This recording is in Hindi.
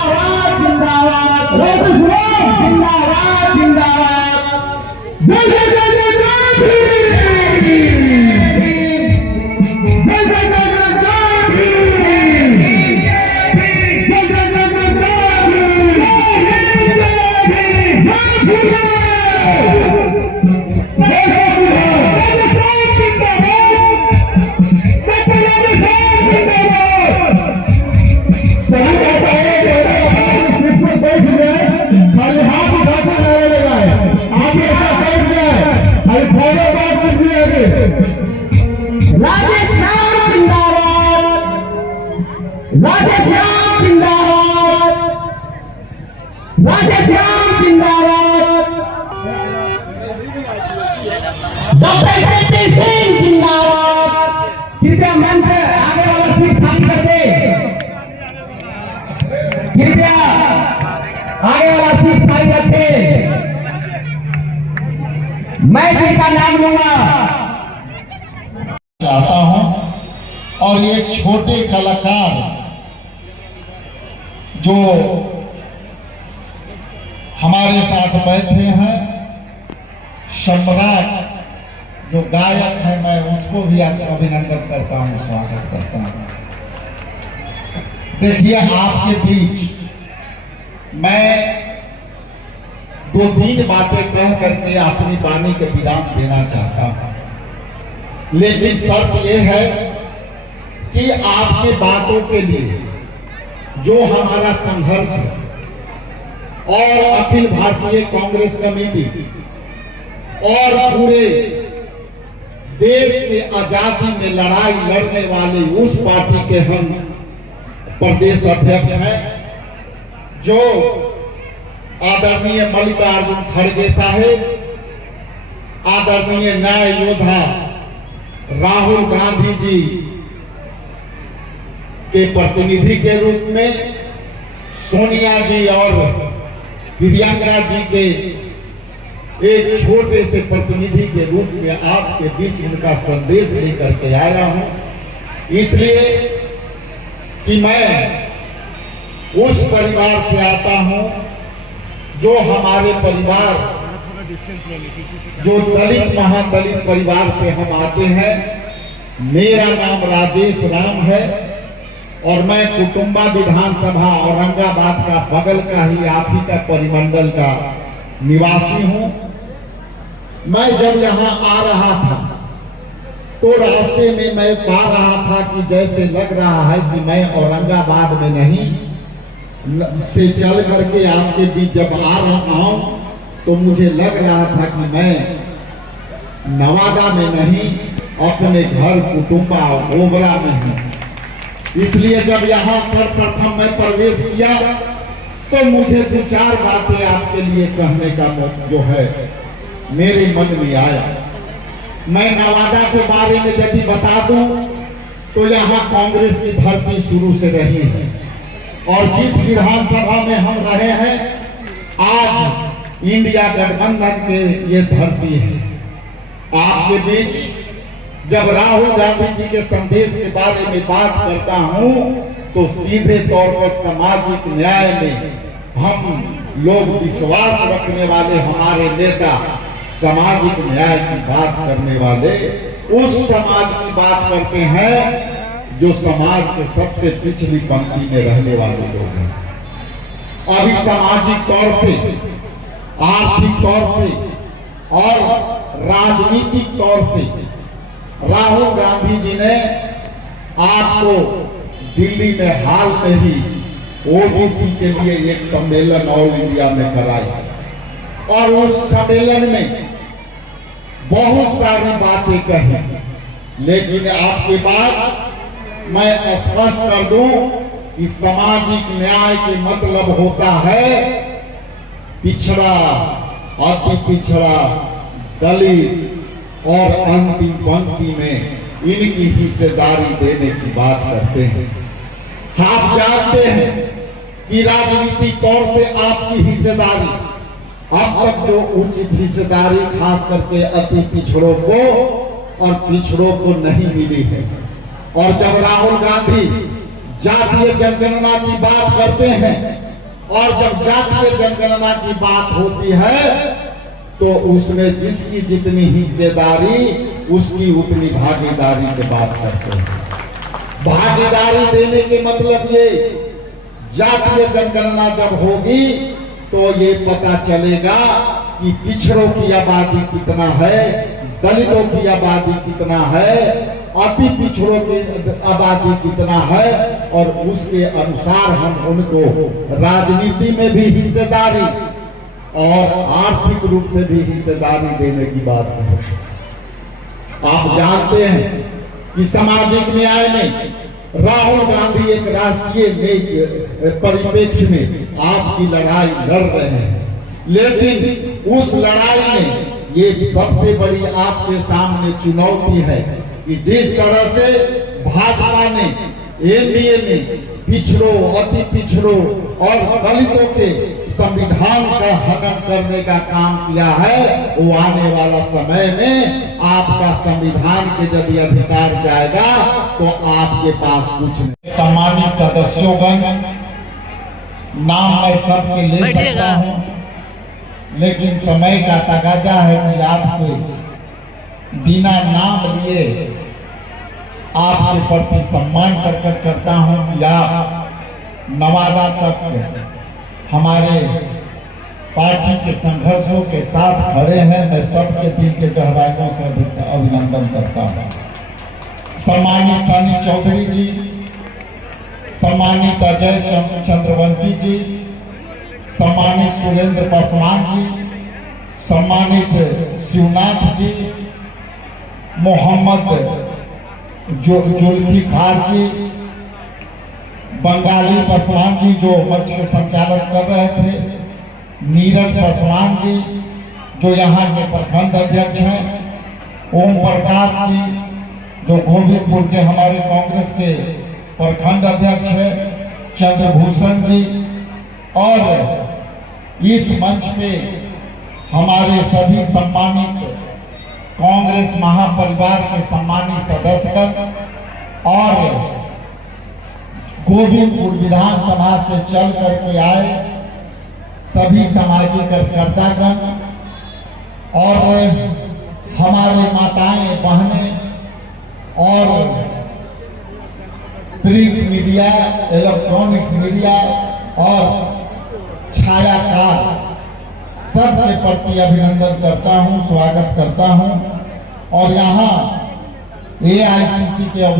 जिंदाबाद जिंदाबाद जिंदाबाद जिंदाबाद जय जय जय जय राधेश्याम जिंदाबाद राधेश्याम जिंदाबाद डॉक्टर कृति सिंह जिंदाबाद। कृपया मंच आगे वाला सीट खाली कर दे, कृपया आगे वाला सीट खाली कर दे। मैं जिनका नाम लूंगा चाहता हूं और ये छोटे कलाकार जो हमारे साथ बैठे हैं, सम्राट जो गायक है, मैं उसको भी अभिनंदन करता हूं, स्वागत करता हूं। देखिए, आपके बीच मैं 2-3 बातें कह करके अपनी वाणी के विराम देना चाहता हूं, लेकिन शर्त यह है कि आपके बातों के लिए जो हमारा संघर्ष है और अखिल भारतीय कांग्रेस कमेटी और पूरे देश में आजादी में लड़ाई लड़ने वाले उस पार्टी के हम प्रदेश अध्यक्ष हैं, जो आदरणीय मल्लिकार्जुन खड़गे साहेब, आदरणीय न्याय योद्धा राहुल गांधी जी के प्रतिनिधि के रूप में, सोनिया जी और दिव्यांगा जी के एक छोटे से प्रतिनिधि के रूप में आपके बीच उनका संदेश लेकर के आया हूं, इसलिए कि मैं उस परिवार से आता हूं जो हमारे परिवार, जो दलित महादलित परिवार से हम आते हैं। मेरा नाम राजेश राम है और मैं कुटुंबा विधानसभा औरंगाबाद का बगल का ही आप ही का परिमंडल का निवासी हूं। मैं जब यहां आ रहा था तो रास्ते में मैं पा रहा था कि जैसे लग रहा है कि मैं औरंगाबाद में नहीं से चल करके आपके बीच जब आ रहा हूं तो मुझे लग रहा था कि मैं नवादा में नहीं, अपने घर कुटुंबा ओबरा में हूं। इसलिए जब यहाँ सर्वप्रथम मैं प्रवेश किया तो मुझे 2-4 बातें आपके लिए कहने का जो है मेरे मन में आया। मैं नवादा के बारे में यदि बता दूं तो यहाँ कांग्रेस की धरती शुरू से रही है और जिस विधानसभा में हम रहे हैं आज इंडिया गठबंधन के ये धरती है। आपके बीच जब राहुल गांधी जी के संदेश के बारे में बात करता हूं तो सीधे तौर पर सामाजिक न्याय में हम लोग विश्वास रखने वाले हमारे नेता सामाजिक न्याय की बात करने वाले उस समाज की बात करते हैं जो समाज के सबसे पिछली पंक्ति में रहने वाले लोग हैं। अभी सामाजिक तौर से, आर्थिक तौर से और राजनीतिक तौर से राहुल गांधी जी ने आपको दिल्ली में हाल में ही ओबीसी के लिए एक सम्मेलन ऑल इंडिया में कराया और उस सम्मेलन में बहुत सारी बातें कही, लेकिन आपके बाद मैं स्पष्ट कर दूं कि सामाजिक न्याय के मतलब होता है पिछड़ा, अति पिछड़ा, दलित और अंतिम पंक्ति में इनकी हिस्सेदारी देने की बात करते हैं। आप जानते हैं कि राजनीतिक तौर से आपकी हिस्सेदारी अब तक जो उचित हिस्सेदारी खास करके अति पिछड़ों को और पिछड़ों को नहीं मिली है। और जब राहुल गांधी जातीय जनगणना की बात करते हैं और जब जातीय जनगणना की बात होती है तो उसमें जिसकी जितनी हिस्सेदारी उसकी उतनी भागीदारी की बात करते हैं। भागीदारी देने के मतलब ये, जातीय जनगणना जब होगी तो ये पता चलेगा कि पिछड़ों की आबादी कितना है, दलितों की आबादी कितना है, अति पिछड़ों की आबादी कितना है, और उसके अनुसार हम उनको राजनीति में भी हिस्सेदारी और आर्थिक रूप से भी हिस्सेदारी देने की बात है। आप जानते हैं कि सामाजिक न्याय में राहुल गांधी एक राष्ट्रीय परिप्रेक्ष्य में आपकी लड़ाई लड़ रहे हैं, लेकिन उस लड़ाई में ये सबसे बड़ी आपके सामने चुनौती है कि जिस तरह से भाजपा ने एनडीए में पिछड़ों, अति पिछड़ों और दलितों के संविधान का हनन करने का काम किया है, वो आने वाला समय में आपका संविधान के यदि अधिकार जाएगा तो आपके पास कुछ नहीं। सम्मानित सदस्योगण, नाम मैं सबके ले सकता हूँ, लेकिन समय का तकाजा है कि आपको बिना नाम लिए आपके प्रति सम्मान प्रकट करता हूं कि आप नवादा तक हमारे पार्टी के संघर्षों के साथ खड़े हैं। मैं सबके दिल के गहराइयों से अभिनंदन करता हूं। सम्मानित सनी चौधरी जी, सम्मानित अजय चंद्रवंशी जी, सम्मानित सुरेंद्र पासवान जी, सम्मानित शिवनाथ जी, मोहम्मद जुल्फिकार जी, बंगाली पासवान जी जो मंच के संचालन कर रहे थे, नीरज पासवान जी जो यहाँ के प्रखंड अध्यक्ष हैं, ओम प्रकाश जी जो गोविंदपुर के हमारे कांग्रेस के प्रखंड अध्यक्ष हैं, चंद्रभूषण जी, और इस मंच पे हमारे सभी सम्मानित कांग्रेस महापरिवार के सम्मानित सदस्यगण और गोविंदपुर विधानसभा से चल करके आए सभी सामाजिक कार्यकर्तागण और हमारे माताएं, बहनें और प्रिंट मीडिया, इलेक्ट्रॉनिक्स मीडिया और छायाकार, सबके प्रति अभिनंदन करता हूं, स्वागत करता हूं। और यहाँ AICC के